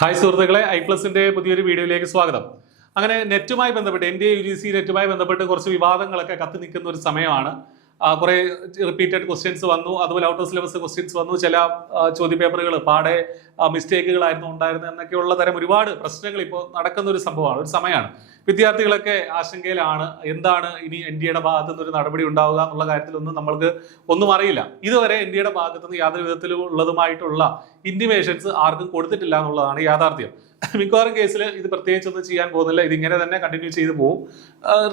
Hi സുഹൃത്തുക്കളെ, ഐപ്ലസിന്റെ പുതിയൊരു വീഡിയോയിലേക്ക് സ്വാഗതം. അങ്ങനെ നെറ്റുമായി ബന്ധപ്പെട്ട് NDA UGC നെറ്റുമായി ബന്ധപ്പെട്ട് കുറച്ച് വിവാദങ്ങളൊക്കെ കത്തി നിൽക്കുന്ന ഒരു സമയമാണ്. കുറെ റിപ്പീറ്റഡ് ക്വസ്റ്റ്യൻസ് വന്നു, അതുപോലെ ഔട്ട് ഓഫ് സിലബസ് ക്വസ്റ്റ്യൻസ് വന്നു, ചില ചോദ്യപേപ്പറുകൾ പാടെ മിസ്റ്റേക്കുകളായിരുന്നു ഉണ്ടായിരുന്നത് എന്നൊക്കെയുള്ള തരം ഒരുപാട് പ്രശ്നങ്ങൾ ഇപ്പോൾ നടക്കുന്ന ഒരു സംഭവമാണ്, ഒരു സമയമാണ്. വിദ്യാർത്ഥികളൊക്കെ ആശങ്കയിലാണ്. എന്താണ് ഇനി NDAയുടെ ഭാഗത്തു നിന്ന് ഒരു നടപടി ഉണ്ടാവുക എന്നുള്ള കാര്യത്തിലൊന്നും നമ്മൾക്ക് ഒന്നും അറിയില്ല. ഇതുവരെ NDAയുടെ ഭാഗത്തു നിന്ന് യാതൊരു വിധത്തിലും ഉള്ളതുമായിട്ടുള്ള ഇന്റിമേഷൻസ് ആർക്കും കൊടുത്തിട്ടില്ല എന്നുള്ളതാണ് യാഥാർത്ഥ്യം. മിക്കവാറും കേസിൽ ഇത് പ്രത്യേകിച്ചൊന്നും ചെയ്യാൻ പോകുന്നില്ല. ഇതിങ്ങനെ തന്നെ കണ്ടിന്യൂ ചെയ്തു പോകും.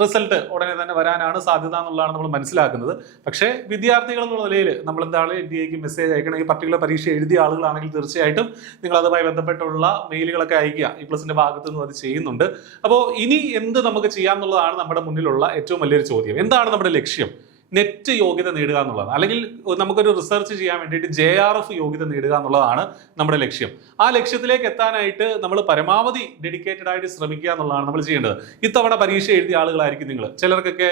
റിസൾട്ട് ഉടനെ തന്നെ വരാനാണ് സാധ്യത എന്നുള്ളതാണ് നമ്മൾ മനസ്സിലാക്കുന്നത്. പക്ഷേ വിദ്യാർത്ഥികൾ എന്നുള്ള നിലയിൽ നമ്മൾ എന്താണ് NDAക്ക് മെസ്സേജ് അയക്കണമെങ്കിൽ, പർട്ടിക്കുലർ പരീക്ഷ എഴുതിയ ആളുകളാണെങ്കിൽ തീർച്ചയായിട്ടും നിങ്ങൾ അതുമായി ബന്ധപ്പെട്ടുള്ള മെയിലുകളൊക്കെ അയക്കുക. ഇപ്ലസിന്റെ ഭാഗത്തു നിന്നും അത് ചെയ്യുന്നുണ്ട്. അപ്പോൾ ഇനി എന്ത് നമുക്ക് ചെയ്യാം എന്നുള്ളതാണ് നമ്മുടെ മുന്നിലുള്ള ഏറ്റവും വലിയൊരു ചോദ്യം. എന്താണ് നമ്മുടെ ലക്ഷ്യം? നെറ്റ് യോഗ്യത നേടുക എന്നുള്ളതാണ്, അല്ലെങ്കിൽ നമുക്കൊരു റിസർച്ച് ചെയ്യാൻ വേണ്ടിയിട്ട് JRF യോഗ്യത നേടുക എന്നുള്ളതാണ് നമ്മുടെ ലക്ഷ്യം. ആ ലക്ഷ്യത്തിലേക്ക് എത്താനായിട്ട് നമ്മൾ പരമാവധി ഡെഡിക്കേറ്റഡ് ആയിട്ട് ശ്രമിക്കുക എന്നുള്ളതാണ് നമ്മൾ ചെയ്യേണ്ടത്. ഇത്തവണ പരീക്ഷ എഴുതിയ ആളുകളായിരിക്കും നിങ്ങൾ. ചിലർക്കൊക്കെ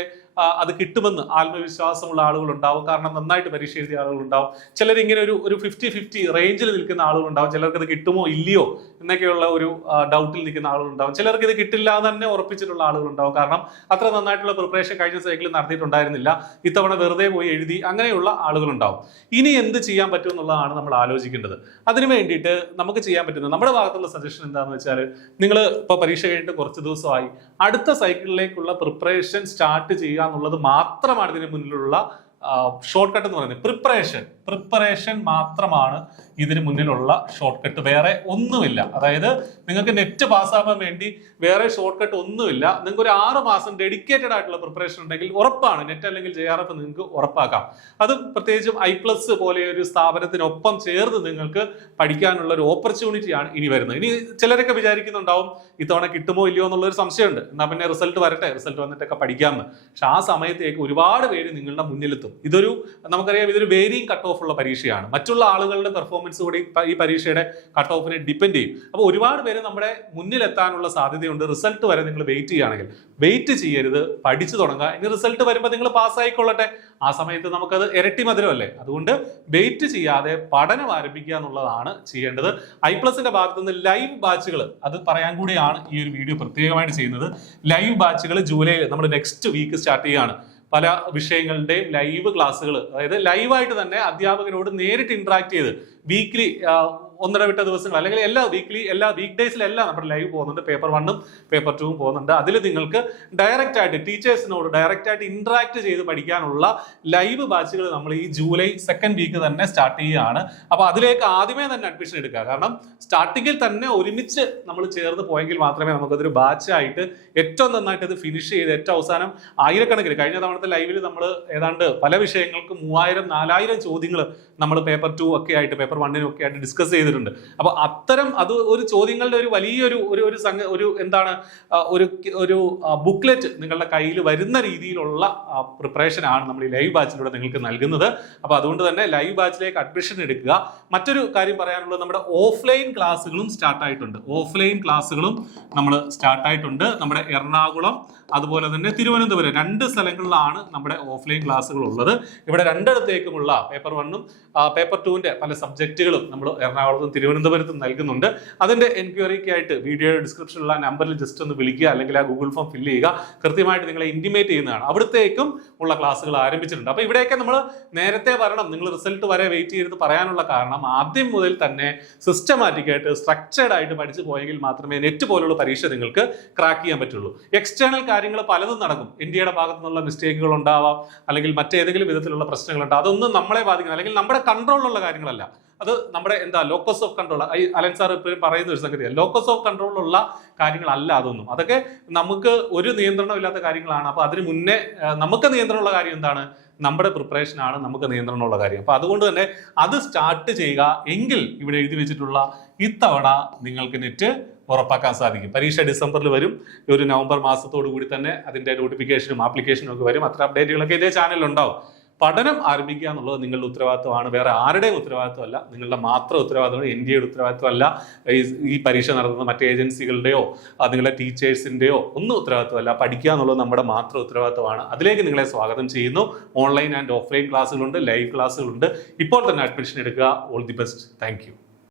അത് കിട്ടുമെന്ന് ആത്മവിശ്വാസമുള്ള ആളുകളുണ്ടാവും, കാരണം നന്നായിട്ട് പരീക്ഷ എഴുതിയ ആളുകളുണ്ടാവും. ചിലർ ഇങ്ങനെ ഒരു 50-50 റേഞ്ചിൽ നിൽക്കുന്ന ആളുകളുണ്ടാവും. ചിലർക്ക് ഇത് കിട്ടുമോ ഇല്ലയോ എന്നൊക്കെയുള്ള ഒരു ഡൗട്ടിൽ നിൽക്കുന്ന ആളുകളുണ്ടാവും. ചിലർക്ക് ഇത് കിട്ടില്ല എന്ന് തന്നെ ഉറപ്പിച്ചിട്ടുള്ള ആളുകളുണ്ടാവും, കാരണം അത്ര നന്നായിട്ടുള്ള പ്രിപ്പറേഷൻ കഴിഞ്ഞ സൈക്കിളിൽ നടത്തിയിട്ടുണ്ടായിരുന്നില്ല, ഇത്തവണ വെറുതെ പോയി എഴുതി, അങ്ങനെയുള്ള ആളുകളുണ്ടാവും. ഇനി എന്ത് ചെയ്യാൻ പറ്റും എന്നുള്ളതാണ് നമ്മൾ ആലോചിക്കേണ്ടത്. അതിനു വേണ്ടിയിട്ട് നമുക്ക് ചെയ്യാൻ പറ്റുന്നത്, നമ്മുടെ ഭാഗത്തുള്ള സജഷൻ എന്താണെന്ന് വെച്ചാൽ, നിങ്ങൾ ഇപ്പോൾ പരീക്ഷ കഴിഞ്ഞിട്ട് കുറച്ച് ദിവസമായി, അടുത്ത സൈക്കിളിലേക്കുള്ള പ്രിപ്പറേഷൻ സ്റ്റാർട്ട് ചെയ്യുക എന്നുള്ളത് മാത്രമാണ് ഇതിന് മുന്നിലുള്ള ഷോർട്ട് കട്ട് എന്ന് പറയുന്നത്. പ്രിപ്പറേഷൻ മാത്രമാണ് ഇതിന് മുന്നിലുള്ള ഷോർട്ട് കട്ട്, വേറെ ഒന്നുമില്ല. അതായത് നിങ്ങൾക്ക് നെറ്റ് പാസ്സാവാൻ വേണ്ടി വേറെ ഷോർട്ട് കട്ട് ഒന്നുമില്ല. നിങ്ങൾക്ക് ഒരു 6 മാസം ഡെഡിക്കേറ്റഡ് ആയിട്ടുള്ള പ്രിപ്പറേഷൻ ഉണ്ടെങ്കിൽ ഉറപ്പാണ് നെറ്റ് അല്ലെങ്കിൽ JRF നിങ്ങൾക്ക് ഉറപ്പാക്കാം. അത് പ്രത്യേകിച്ചും ഐപ്ലസ് പോലെ ഒരു സ്ഥാപനത്തിനൊപ്പം ചേർന്ന് നിങ്ങൾക്ക് പഠിക്കാനുള്ള ഒരു ഓപ്പർച്യൂണിറ്റിയാണ് ഇനി വരുന്നത്. ഇനി ചിലരൊക്കെ വിചാരിക്കുന്നുണ്ടാവും ഇത്തവണ കിട്ടുമോ ഇല്ലയോ എന്നുള്ളൊരു സംശയമുണ്ട്, എന്നാൽ പിന്നെ റിസൾട്ട് വരട്ടെ, റിസൾട്ട് വന്നിട്ടൊക്കെ പഠിക്കാമെന്ന്. പക്ഷെ ആ സമയത്തേക്ക് ഒരുപാട് പേര് നിങ്ങളുടെ മുന്നിലെത്തും. നമുക്കറിയാം, ഇതൊരു വേരിയിങ് കട്ട് ഓഫ് ഉള്ള പരീക്ഷയാണ്. മറ്റുള്ള ആളുകളുടെ പെർഫോമൻസ് കൂടി ഈ പരീക്ഷയുടെ കട്ട് ഓഫിനെ ഡിപ്പെൻഡ് ചെയ്യും. അപ്പോൾ ഒരുപാട് പേര് നമ്മുടെ മുന്നിലെത്താനുള്ള സാധ്യതയുണ്ട്. റിസൾട്ട് വരെ നിങ്ങൾ വെയിറ്റ് ചെയ്യുകയാണെങ്കിൽ വെയിറ്റ് ചെയ്യരുത്, പഠിച്ചു തുടങ്ങുക. ഇനി റിസൾട്ട് വരുമ്പോൾ നിങ്ങൾ പാസ്സായിക്കൊള്ളട്ടെ, ആ സമയത്ത് നമുക്കത് ഇരട്ടി മധുരമല്ലേ. അതുകൊണ്ട് വെയിറ്റ് ചെയ്യാതെ പഠനം ആരംഭിക്കുക എന്നുള്ളതാണ് ചെയ്യേണ്ടത്. ഐപ്ലസിന്റെ ഭാഗത്തു നിന്ന് ലൈവ് ബാച്ചുകൾ, അത് പറയാൻ കൂടിയാണ് ഈ ഒരു വീഡിയോ പ്രത്യേകമായിട്ട് ചെയ്യുന്നത്. ലൈവ് ബാച്ചുകൾ ജൂലൈയിൽ നമ്മൾ നെക്സ്റ്റ് വീക്ക് സ്റ്റാർട്ട് ചെയ്യുകയാണ്. പല വിഷയങ്ങളുടെയും ലൈവ് ക്ലാസ്സുകൾ, അതായത് ലൈവായിട്ട് തന്നെ അധ്യാപകരോട് നേരിട്ട് ഇന്ററാക്ട് ചെയ്ത് വീക്ക്ലി ഒന്നിടവിട്ട ദിവസങ്ങൾ, അല്ലെങ്കിൽ എല്ലാ വീക്ക് ഡേയ്സിലെല്ലാം നമ്മുടെ ലൈവ് പോകുന്നുണ്ട്. പേപ്പർ 1ഉം പേപ്പർ 2ഉം പോകുന്നുണ്ട്. അതിൽ നിങ്ങൾക്ക് ഡയറക്റ്റ് ആയിട്ട് ടീച്ചേഴ്സിനോട് ഡയറക്റ്റ് ആയിട്ട് ഇന്ററാക്ട് ചെയ്ത് പഠിക്കാനുള്ള ലൈവ് ബാച്ചുകൾ നമ്മൾ ഈ ജൂലൈ 2nd വീക്ക് തന്നെ സ്റ്റാർട്ട് ചെയ്യുകയാണ്. അപ്പോൾ അതിലേക്ക് ആദ്യമേ തന്നെ അഡ്മിഷൻ എടുക്കുക. കാരണം സ്റ്റാർട്ടിങ്ങിൽ തന്നെ ഒരുമിച്ച് നമ്മൾ ചേർന്ന് പോയെങ്കിൽ മാത്രമേ നമുക്കതൊരു ബാച്ചായിട്ട് ഏറ്റവും നന്നായിട്ട് അത് ഫിനിഷ് ചെയ്ത് ഏറ്റവും അവസാനം ആയിരക്കണക്കിന്, കഴിഞ്ഞ തവണത്തെ ലൈവിൽ നമ്മൾ ഏതാണ്ട് പല വിഷയങ്ങൾക്ക് 3000-4000 ചോദ്യങ്ങൾ നമ്മൾ പേപ്പർ 2 ഒക്കെ ആയിട്ട് പേപ്പർ 1നും ഒക്കെ ആയിട്ട് ഡിസ്കസ് ചെയ്തിട്ടുണ്ട്. അപ്പൊ അത്തരം അത് ഒരു ചോദ്യങ്ങളുടെ ഒരു വലിയൊരു ഒരു ബുക്ക്ലെറ്റ് നിങ്ങളുടെ കയ്യിൽ വരുന്ന രീതിയിലുള്ള പ്രിപ്പറേഷൻ ആണ് നമ്മൾ ഈ ലൈവ് ബാച്ചിലൂടെ നിങ്ങൾക്ക് നൽകുന്നത്. അപ്പൊ അതുകൊണ്ട് തന്നെ ലൈവ് ബാച്ചിലേക്ക് അഡ്മിഷൻ എടുക്കുക. മറ്റൊരു കാര്യം പറയാനുള്ളത്, നമ്മുടെ ഓഫ്ലൈൻ ക്ലാസ്സുകളും സ്റ്റാർട്ടായിട്ടുണ്ട്. നമ്മുടെ എറണാകുളം അതുപോലെ തന്നെ തിരുവനന്തപുരം 2 സ്ഥലങ്ങളിലാണ് നമ്മുടെ ഓഫ്ലൈൻ ക്ലാസ്സുകൾ ഉള്ളത്. ഇവിടെ രണ്ടിടത്തേക്കുമുള്ള പേപ്പർ 1ഉം പേപ്പർ 2ന്റെ പല സബ്ജക്റ്റുകളും നമ്മൾ എറണാകുളത്തും തിരുവനന്തപുരത്തും നൽകുന്നുണ്ട്. അതിന്റെ എൻക്വയറിക്കായിട്ട് വീഡിയോയുടെ ഡിസ്ക്രിപ്ഷനിലുള്ള നമ്പറിൽ ജസ്റ്റ് ഒന്ന് വിളിക്കുക, അല്ലെങ്കിൽ ആ ഗൂഗിൾ ഫോം ഫില്ല് ചെയ്യുക. കൃത്യമായിട്ട് നിങ്ങളെ ഇന്റിമേറ്റ് ചെയ്യുന്നതാണ്. അവിടത്തേക്കും ഉള്ള ക്ലാസ്സുകൾ ആരംഭിച്ചിട്ടുണ്ട്. അപ്പൊ ഇവിടെയൊക്കെ നമ്മൾ നേരത്തെ വരണം, നിങ്ങൾ റിസൾട്ട് വരെ വെയിറ്റ് ചെയ്ത് പറയാനുള്ള കാരണം, ആദ്യം മുതൽ തന്നെ സിസ്റ്റമാറ്റിക് ആയിട്ട് സ്ട്രക്ചേർഡ് ആയിട്ട് പഠിച്ചു പോയെങ്കിൽ മാത്രമേ നെറ്റ് പോലുള്ള പരീക്ഷ നിങ്ങൾക്ക് ക്രാക്ക് ചെയ്യാൻ പറ്റുള്ളൂ. എക്സ്റ്റേണൽ കാര്യങ്ങൾ പലതും നടക്കും. ഇന്ത്യയുടെ ഭാഗത്തു നിന്നുള്ള മിസ്റ്റേക്കുകൾ ഉണ്ടാവാം, അല്ലെങ്കിൽ മറ്റേതെങ്കിലും വിധത്തിലുള്ള പ്രശ്നങ്ങൾ ഉണ്ടാവും. അതൊന്നും നമ്മളെ ബാധിക്കുന്ന, അല്ലെങ്കിൽ നമ്മുടെ കൺട്രോളിലുള്ള കാര്യങ്ങളല്ല. അത് നമ്മുടെ locus of control, Allen sir ഇപ്പോഴും പറയുന്ന ഒരു സംഗതിയാണ്. ലോക്കസ് ഓഫ് കൺട്രോളിലുള്ള കാര്യങ്ങളല്ല അതൊന്നും. അതൊക്കെ നമുക്ക് ഒരു നിയന്ത്രണം ഇല്ലാത്ത കാര്യങ്ങളാണ്. അപ്പൊ അതിന് മുന്നേ നമുക്ക് നിയന്ത്രണമുള്ള കാര്യം എന്താണ്? നമ്മുടെ പ്രിപ്പറേഷൻ ആണ് നമുക്ക് നിയന്ത്രണമുള്ള കാര്യം. അപ്പൊ അതുകൊണ്ട് തന്നെ അത് സ്റ്റാർട്ട് ചെയ്യുക. എങ്കിൽ ഇവിടെ എഴുതി വെച്ചിട്ടുള്ള ഇത്തവണ നിങ്ങൾക്ക് നെറ്റ് ഉറപ്പാക്കാൻ സാധിക്കും. പരീക്ഷ ഡിസംബറിൽ വരും. ഒരു നവംബർ മാസത്തോടു കൂടി തന്നെ അതിന്റെ നോട്ടിഫിക്കേഷനും ആപ്ലിക്കേഷനും ഒക്കെ വരും. അത്ര അപ്ഡേറ്റുകളൊക്കെ ഇതേ ചാനലിൽ ഉണ്ടാവും. പഠനം ആരംഭിക്കുക എന്നുള്ളത് നിങ്ങളുടെ ഉത്തരവാദിത്വമാണ്, വേറെ ആരുടെയും ഉത്തരവാദിത്വമല്ല. നിങ്ങളുടെ മാത്രം ഉത്തരവാദിത്വമാണ്, NDAയുടെ ഉത്തരവാദിത്വമല്ല. ഈ പരീക്ഷ നടത്തുന്ന മറ്റ് ഏജൻസികളുടെയോ നിങ്ങളുടെ ടീച്ചേഴ്സിൻ്റെയോ ഒന്നും ഉത്തരവാദിത്വമല്ല. പഠിക്കുക എന്നുള്ളത് നമ്മുടെ മാത്രം ഉത്തരവാദിത്വമാണ്. അതിലേക്ക് നിങ്ങളെ സ്വാഗതം ചെയ്യുന്നു. ഓൺലൈൻ ആൻഡ് ഓഫ്ലൈൻ ക്ലാസ്സുകളുണ്ട്, ലൈവ് ക്ലാസ്സുകളുണ്ട്. ഇപ്പോൾ തന്നെ അഡ്മിഷൻ എടുക്കുക. All the best. Thank U.